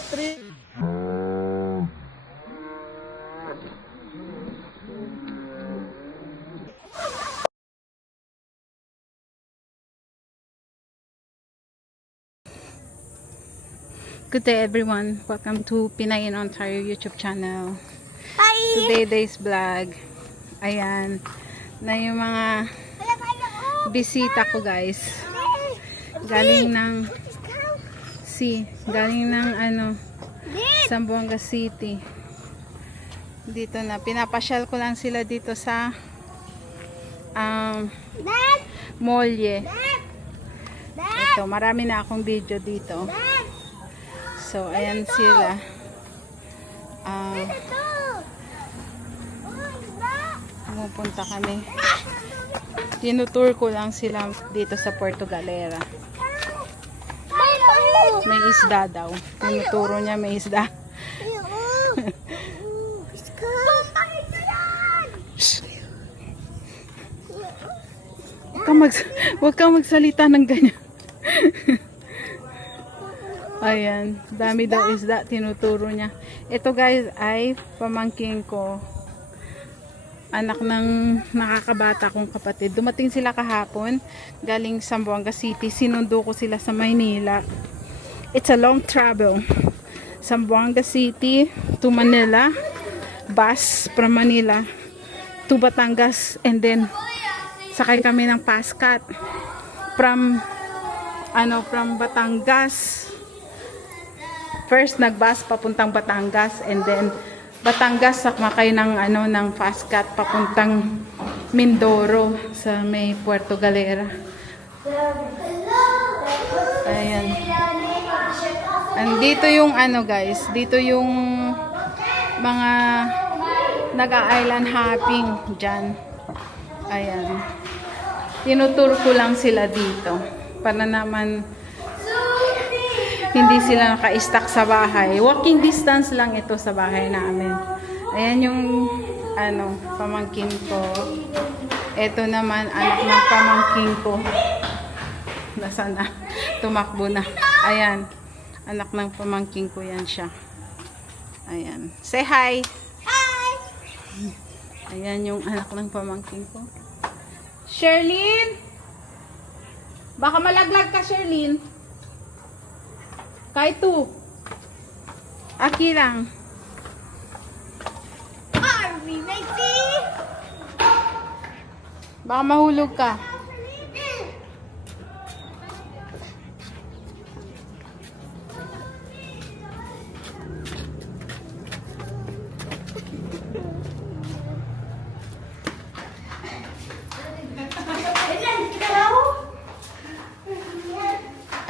3. Good day everyone. Welcome to Pinay in Ontario YouTube channel. Hi! Today's vlog. Ayan. Na yung mga bisita ko guys. Galing ng Zamboanga City. Dito na. Pinapasyal ko lang sila dito sa Molye. Ito. Marami na akong video dito. So, ayan sila. Pumupunta kami. Tinutour ko lang sila dito sa Puerto Galera. May isda daw. Tinuturo niya may isda. Huwag kang magsalita ng ganyan. Ayan, dami daw isda, tinuturo niya. Ito guys ay pamangking ko. Anak ng nakakabata kong kapatid. Dumating sila kahapon, galing Zamboanga City. Sinundo ko sila sa Maynila. It's a long travel. Zamboanga City to Manila. Bus from Manila to Batangas. And then, sakay kami ng Pascat. From Batangas. First nagbus papuntang Batangas and then Batangas sakmakay ng Pascat papuntang Mindoro sa may Puerto Galera. Ayan. Dito yung guys, dito yung mga nag-island hopping dyan. Ayan. Tinutur ko lang sila dito para naman hindi sila naka-stack sa bahay. Walking distance lang ito sa bahay namin. Ayan yung pamangkin ko. Ito naman anak ng pamangkin ko. Nasaan na? Tumakbo na. Ayan. Anak ng pamangkin ko yan siya. Ayan. Say hi! Hi! Ayan yung anak ng pamangkin ko. Sherlyn! Baka malaglag ka, Sherlyn. Kahit tu. Aki lang. Army, matey! Baka mahulog ka.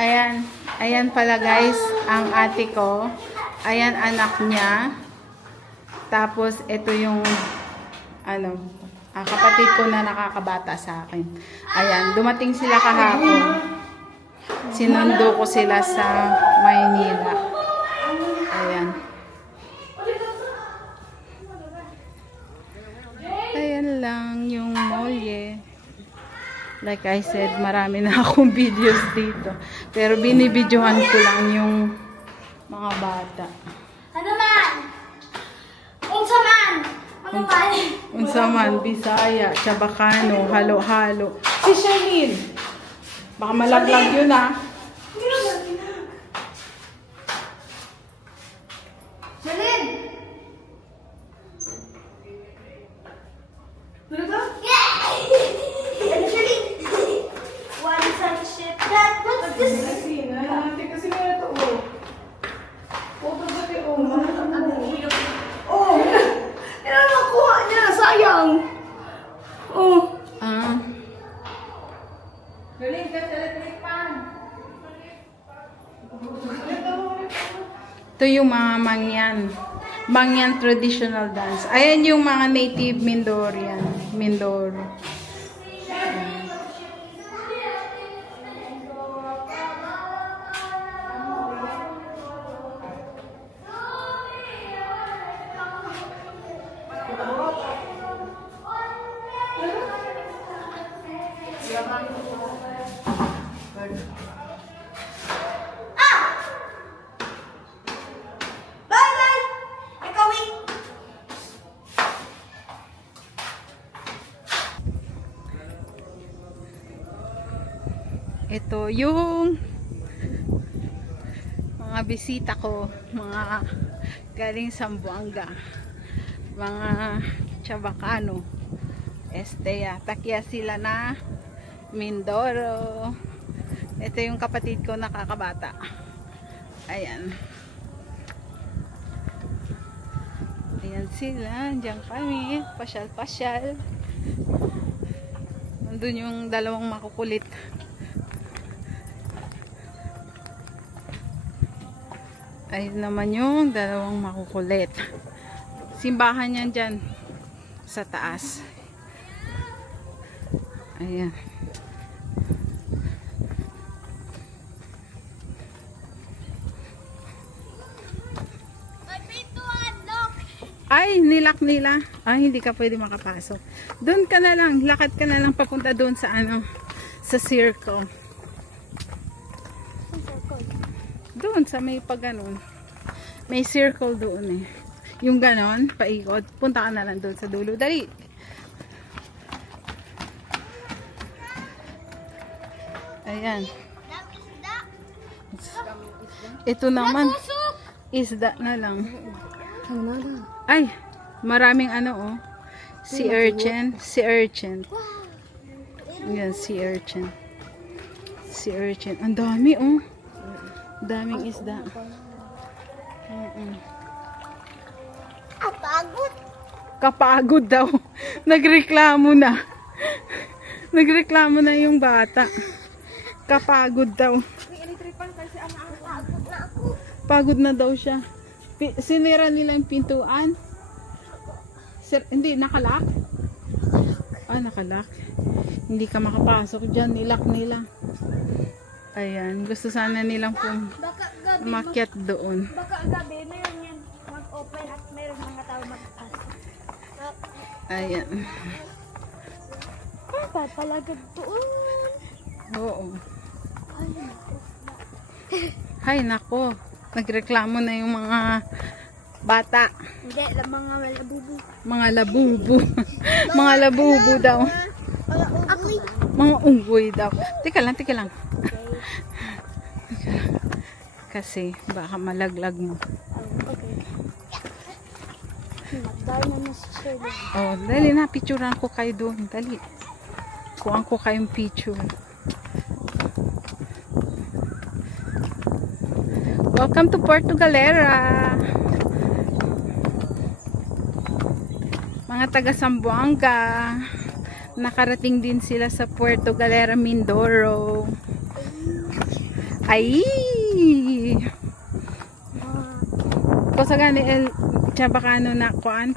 Ayan. Ayan pala guys, ang ate ko. Ayan anak niya. Tapos ito yung kapatid ko na nakakabata sa akin. Ayan, dumating sila kahapon. Sinundo ko sila sa Maynila. Ayan. Ayan lang yung Molye. Like I said, marami na akong videos dito. Pero binibidyohan ko lang yung mga bata. Ano man? Unsa man? Ano man? Unsa man, Bisaya, Chabacano, halo-halo. Si Sherlyn. Baka malaglag yun ah. Shalin! Ano ka? Ano, Shalin? One sunship. Dad, what's this? Kasi nga ito, oh. Opo ba ito, oh. Oh, yan ang nakuha niya, sayang. Oh. Galing ka sa electric pan. Ito yung mga Mangyan traditional dance. Ayan yung mga native Mindoro. Ito yung mga bisita ko, mga galing Zamboanga, mga Chabacano, Estea, takya sila na Mindoro. Ito yung kapatid ko nakakabata. Ayan. Ayan sila, diyan kami, pasyal-pasyal. Nandun yung dalawang makukulit. Ayun naman yung dalawang makukulit. Simbahan yan dyan sa taas. Ayan. Ay, nilak nila. Ay, hindi ka pwede makapasok. Doon ka na lang. Lakad ka na lang papunta doon sa ano, sa circle. Doon sa may pag ganon. May circle doon eh. Yung ganon, paikot. Punta ka na lang doon sa dulo. Dali. Ayan. Ito naman. Isda na lang. Ay, maraming ano oh. Sea urchin. Sea urchin. Ayan, sea urchin. Sea urchin. Ang dami oh. Daming isda. Kapagod. Kapagod daw. Nagreklamo na. Nagreklamo na yung bata. Kapagod daw. Pagod na daw siya. Sinira nila yung pintuan. Hindi, nakalak? Ah, nakalak. Hindi ka makapasok dyan. Nilak nila. Ayan. Gusto sana nilang Baka gabi, umakyat doon. baka gabi meron yan mag-open at meron mga tao mag-pasok. Ayan. Papalagad doon. Oo. Ay, naku. Hay nako. Nagreklamo na yung mga bata. Hindi, lang mga malabubu. Mga labubu. Mga labubu daw. Ako. Mga unggoy daw. Teka lang, teka lang. Kasi baka malaglag mo. Okay. Magdala na si Shirley. Oh, dali na. Picturean ko kayo doon. Dali. Kuhaan ko kayong picture. Welcome to Puerto Galera. Mga taga Zamboanga. Nakarating din sila sa Puerto Galera, Mindoro. Ay! Kosa gani el Chabacano na kuan.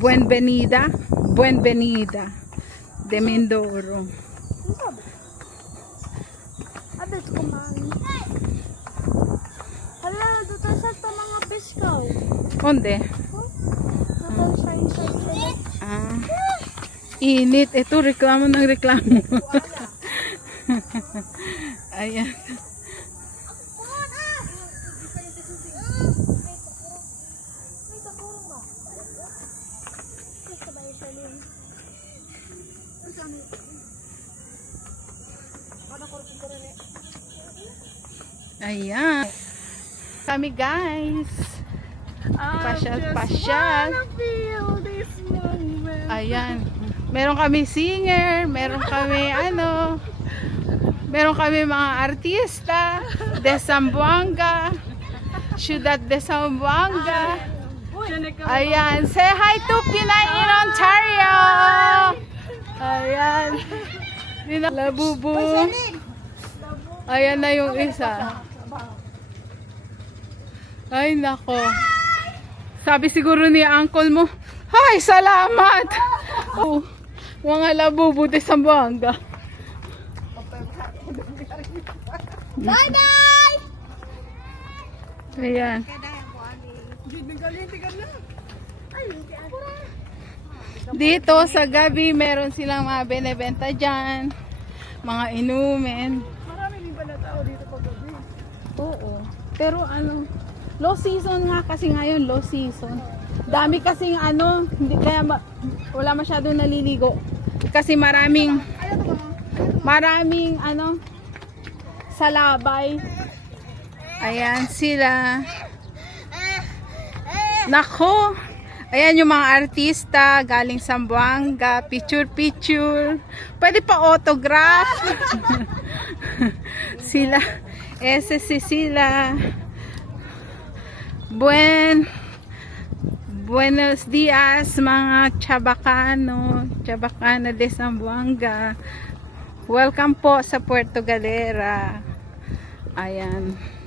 Buenvenida de Mindoro. Abet kumain. Hala, dito sa mga piskaw. Onde? Dito sa inside. Init. Ito, reklamo ng reklamo. Ayan. Ayan. Kami guys. Pasyal. Ayan. Meron kami singer, meron kami meron kami mga artista de Zamboanga, Ciudad de Zamboanga. Ayan, say hi to Pinay in Ontario. Ayan. Labubu. Ayan na yung isa. Ay nako. Sabi siguro ni uncle mo, "Hi, salamat." Oh, mga labubu de Zamboanga. Bye-bye! Ayan. Dito sa gabi, meron silang mga benebenta dyan. Mga inumin. Marami din pala tao dito pag gabi. Oo. Pero low season nga kasi ngayon, low season. Dami kasing hindi kaya wala masyadong naliligo. Kasi maraming ano salabay. Ayan sila. Nako. Ayan yung mga artista galing Zamboanga. Picture. Pwede pa autograph. Sila. Sila. Buenos dias mga Chabacano de Zamboanga. Welcome po sa Puerto Galera. Ayan.